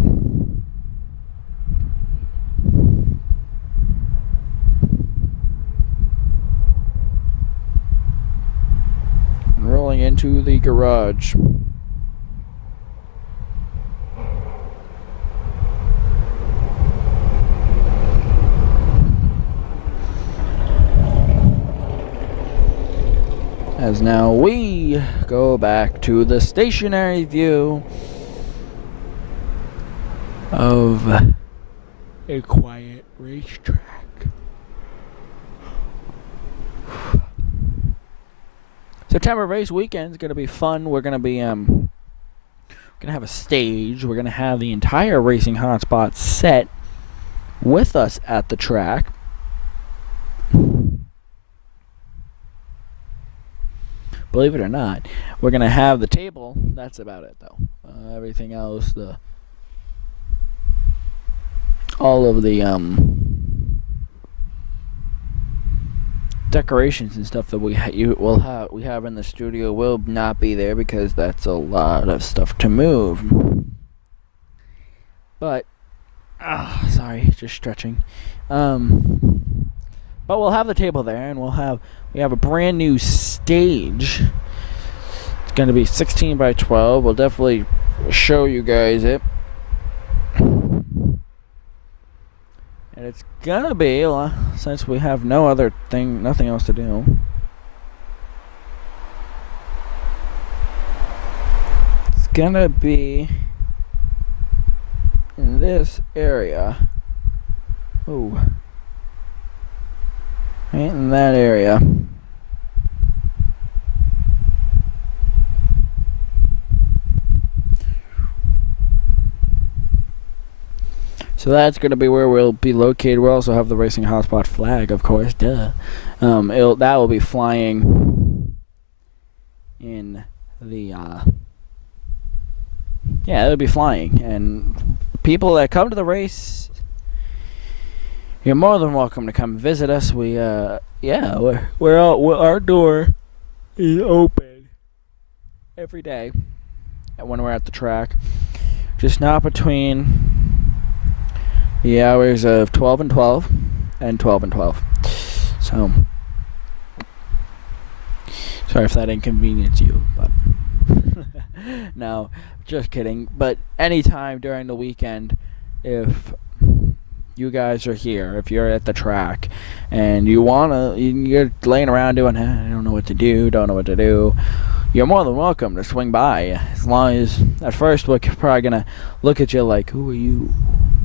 Rolling into the garage. As now we go back to the stationary view of a quiet racetrack. September race weekend is going to be fun. We're going to be gonna have a stage. We're going to have the entire Racing Hotspot set with us at the track. Believe it or not, we're going to have the table. That's about it, though. Everything else, all of the decorations and stuff that we have in the studio will not be there, because that's a lot of stuff to move. But sorry, just stretching. But we'll have the table there, and we have a brand new stage. It's going to be 16 by 12. We'll definitely show you guys it. And it's gonna be, since we have nothing else to do, it's gonna be in this area. Ooh. Right in that area. So that's going to be where we'll be located. We'll also have the Racing Hotspot flag, of course. Duh. That will be flying in the it'll be flying, and people that come to the race you're more than welcome to come visit us. Our door is open every day when we're at the track. Just not between the hours of 12 and 12 and 12 and 12. So, sorry if that inconvenienced you, but no, just kidding. But anytime during the weekend, if you guys are here, if you're at the track and you're laying around doing, I don't know what to do, you're more than welcome to swing by. As long as, at first, we're probably going to look at you like, who are you?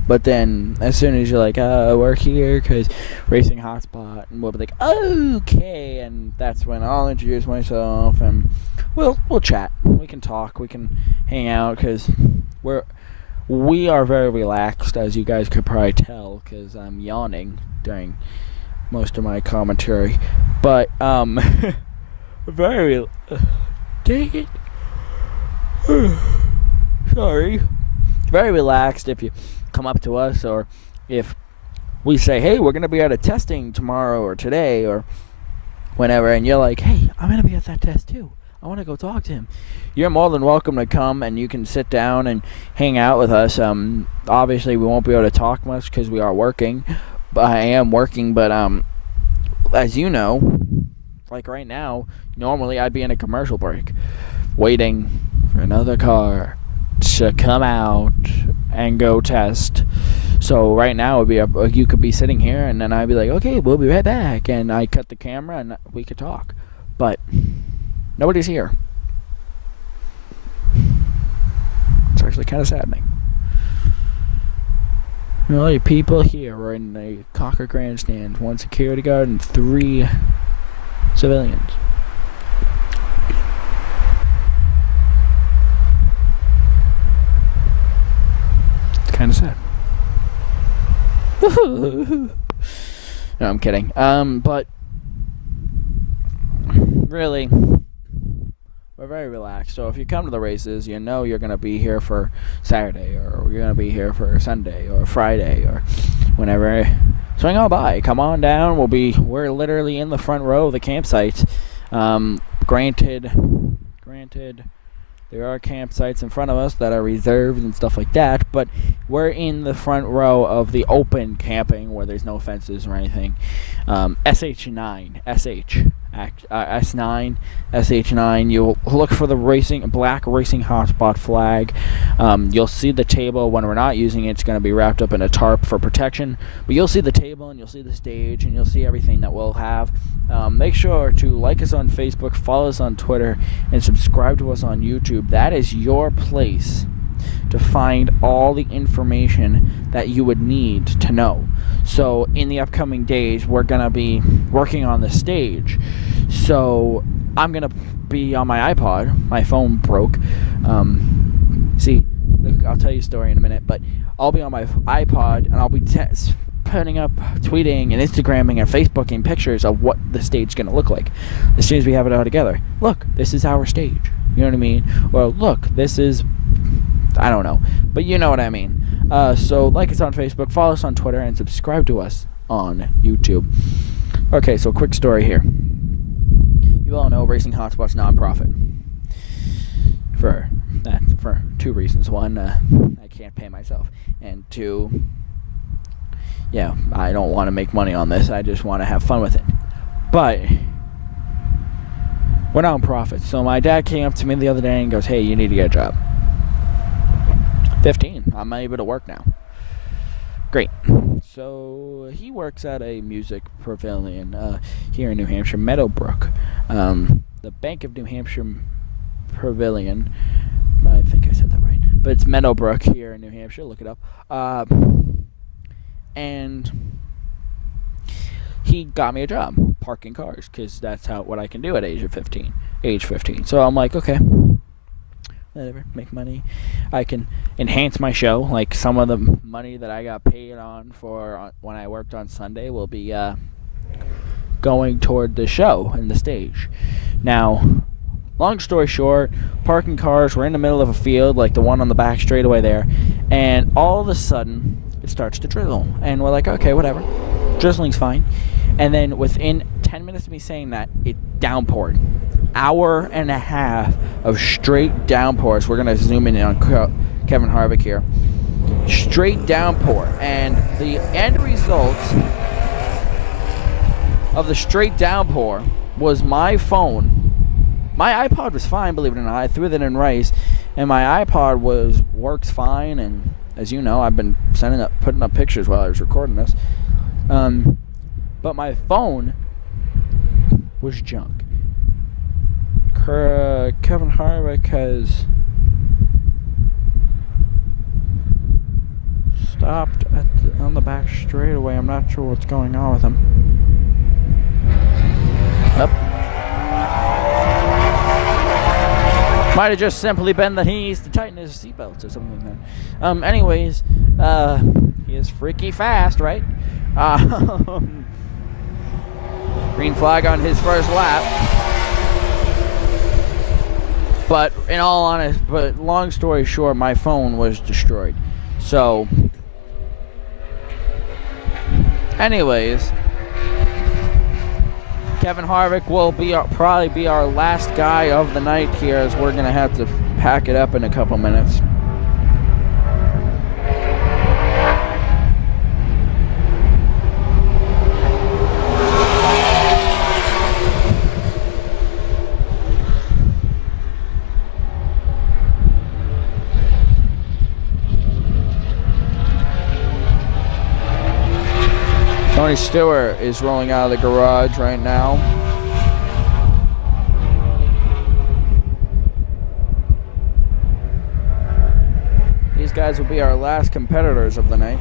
But then, as soon as you're like, we're here because racing Hotspot, and we'll be like, okay, and that's when I'll introduce myself, and we'll chat. We can talk, we can hang out, because we are very relaxed, as you guys could probably tell, because I'm yawning during most of my commentary. But, very... dang it. Sorry. Very relaxed if you come up to us, or if we say, hey, we're going to be at a testing tomorrow or today or whenever, and you're like, hey, I'm going to be at that test too. I want to go talk to him. You're more than welcome to come, and you can sit down and hang out with us. Obviously, we won't be able to talk much because we are working. But I am working, but as you know, like right now, normally I'd be in a commercial break waiting for another car to come out and go test. So right now you could be sitting here, and then I'd be like, okay, we'll be right back, and I cut the camera and we could talk. But nobody's here. It's actually kind of saddening. The only people here are in the Cocker grandstand, 1 security guard and 3 civilians. It's kind of sad. No, I'm kidding. But really, we're very relaxed. So if you come to the races, you know you're going to be here for Saturday, or you're going to be here for Sunday or Friday or whenever. Swing on by. Come on down. We're literally in the front row of the campsite. Granted, there are campsites in front of us that are reserved and stuff like that, but we're in the front row of the open camping where there's no fences or anything. S9, SH9. You'll look for the black racing Hotspot flag. You'll see the table when we're not using it. It's going to be wrapped up in a tarp for protection. But you'll see the table, and you'll see the stage, and you'll see everything that we'll have. Make sure to like us on Facebook, follow us on Twitter, and subscribe to us on YouTube. That is your place to find all the information that you would need to know. So in the upcoming days, we're going to be working on the stage. So I'm going to be on my iPod. My phone broke. I'll tell you a story in a minute, but I'll be on my iPod, and I'll be putting up, tweeting, and Instagramming, and Facebooking pictures of what the stage is going to look like as soon as we have it all together. Look, this is our stage. You know what I mean? Or look, this is... I don't know, but you know what I mean. So like us on Facebook, follow us on Twitter, and subscribe to us on YouTube. Okay, so quick story here. You all know Racing Hotspot's nonprofit. For 2 reasons. One, I can't pay myself, and 2, I don't want to make money on this. I just want to have fun with it. But we're nonprofit. So my dad came up to me the other day and goes, "Hey, you need to get a job." 15. I'm able to work now. Great. So he works at a music pavilion here in New Hampshire, Meadowbrook. The Bank of New Hampshire Pavilion. I think I said that right. But it's Meadowbrook here in New Hampshire. Look it up. And he got me a job parking cars, because that's what I can do at age 15. So I'm like, okay, whatever, make money. I can enhance my show. Like, some of the money that I got paid on for when I worked on Sunday will be going toward the show and the stage. Now, long story short, parking cars, we're in the middle of a field, like the one on the back straightaway there, and all of a sudden, it starts to drizzle. And we're like, okay, whatever. Drizzling's fine. And then within 10 minutes of me saying that, it downpoured. Hour and a half of straight downpours. We're going to zoom in on Kevin Harvick here. Straight downpour. And the end results of the straight downpour was my phone. My iPod was fine, believe it or not. I threw that in rice, and my iPod works fine. And as you know, I've been putting up pictures while I was recording this. But my phone was junk. Kevin Harvick has stopped on the back straightaway. I'm not sure what's going on with him. Yep. Might have just simply been that he needs to tighten his seatbelts or something like that. Anyways, he is freaky fast, right? Green flag on his first lap. But long story short, my phone was destroyed. So, anyways, Kevin Harvick will probably be our last guy of the night here, as we're gonna have to pack it up in a couple minutes. Tony Stewart is rolling out of the garage right now. These guys will be our last competitors of the night.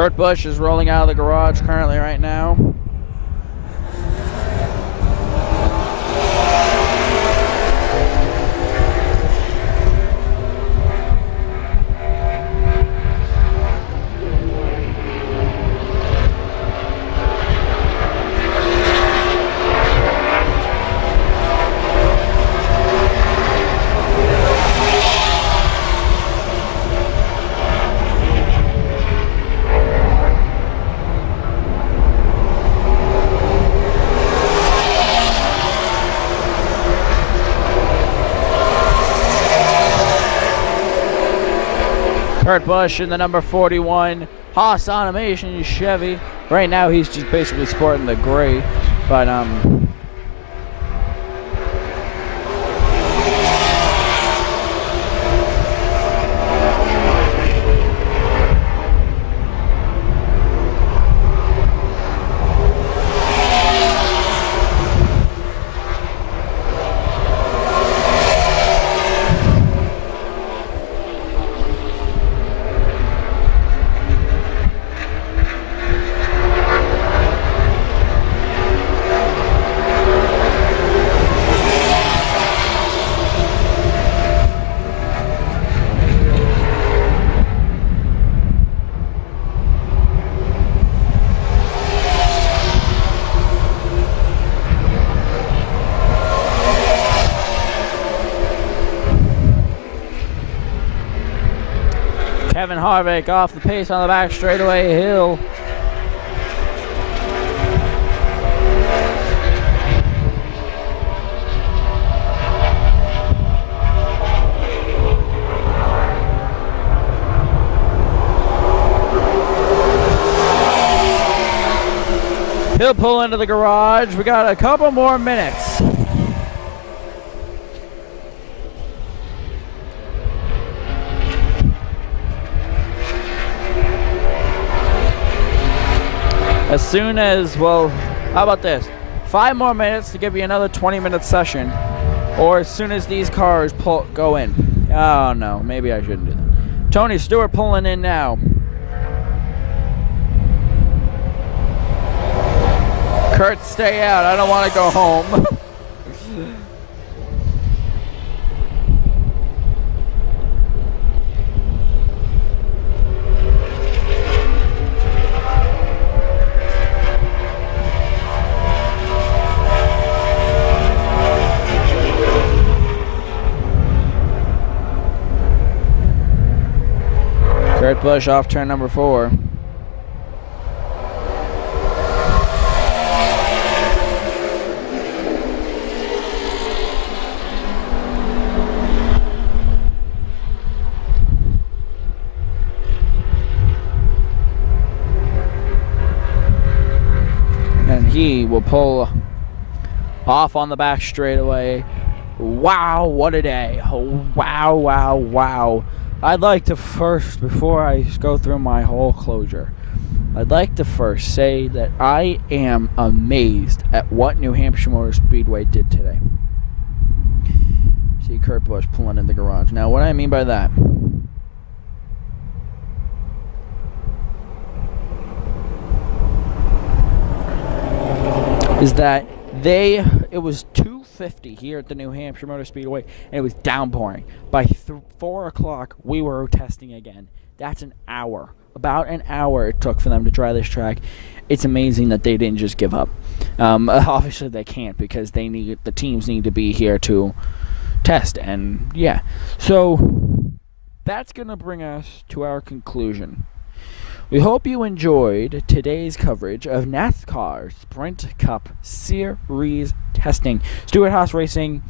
Kurt Busch is rolling out of the garage currently right now. Kurt Busch in the number 41 Haas Automation Chevy. Right now he's just basically sporting the gray, but Kevin Harvick off the pace on the back straightaway hill. to pull into the garage. We got a couple more minutes. As soon as, well, how about this? 5 more minutes to give you another 20-minute session. Or as soon as these cars go in. Oh, no, maybe I shouldn't do that. Tony Stewart pulling in now. Kurt, stay out. I don't want to go home. Kurt Busch off turn number 4. And he will pull off on the back straightaway. Wow, what a day. Oh, wow, wow, wow. I'd like to first, before I go through my whole closure, I'd like to first say that I am amazed at what New Hampshire Motor Speedway did today. See Kurt Busch pulling in the garage. Now, what I mean by that is that it was 2:50 here at the New Hampshire Motor Speedway, and it was downpouring. By 4 o'clock, we were testing again. That's an hour. About an hour it took for them to try this track. It's amazing that they didn't just give up. Obviously, they can't because the teams need to be here to test. And, yeah. So, that's going to bring us to our conclusion. We hope you enjoyed today's coverage of NASCAR Sprint Cup Series testing. Stewart Haas Racing,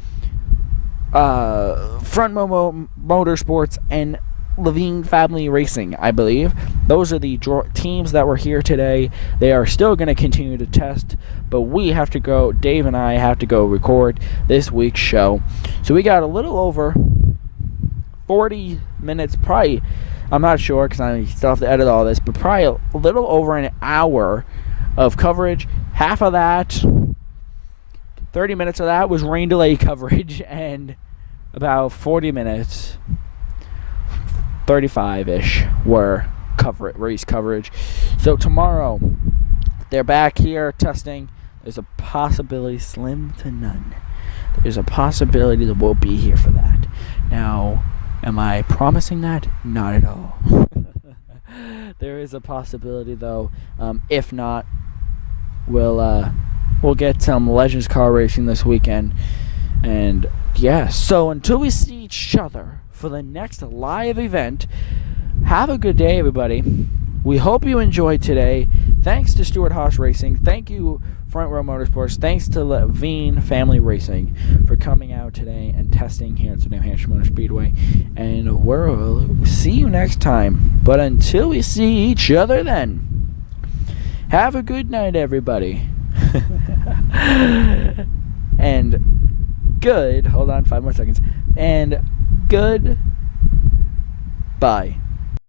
Front Motorsports, and Levine Family Racing, I believe. Those are the teams that were here today. They are still going to continue to test, but we have to go, Dave and I have to go record this week's show. So we got a little over 40 minutes, probably. I'm not sure because I still have to edit all this, but probably a little over an hour of coverage. Half of that, 30 minutes of that was rain delay coverage, and about 40 minutes, 35-ish, were race coverage. So tomorrow, they're back here testing. There's a possibility, slim to none, there's a possibility that we'll be here for that. Now, am I promising that? Not at all. There is a possibility, though. If not, we'll get some Legends car racing this weekend. And, yeah, so until we see each other for the next live event, have a good day, everybody. We hope you enjoyed today. Thanks to Stewart Haas Racing. Thank you, Front Row Motorsports. Thanks to Levine Family Racing for coming out today and testing here at the New Hampshire Motor Speedway. And we'll see you next time. But until we see each other then, have a good night, everybody. Hold on 5 more seconds. And goodbye.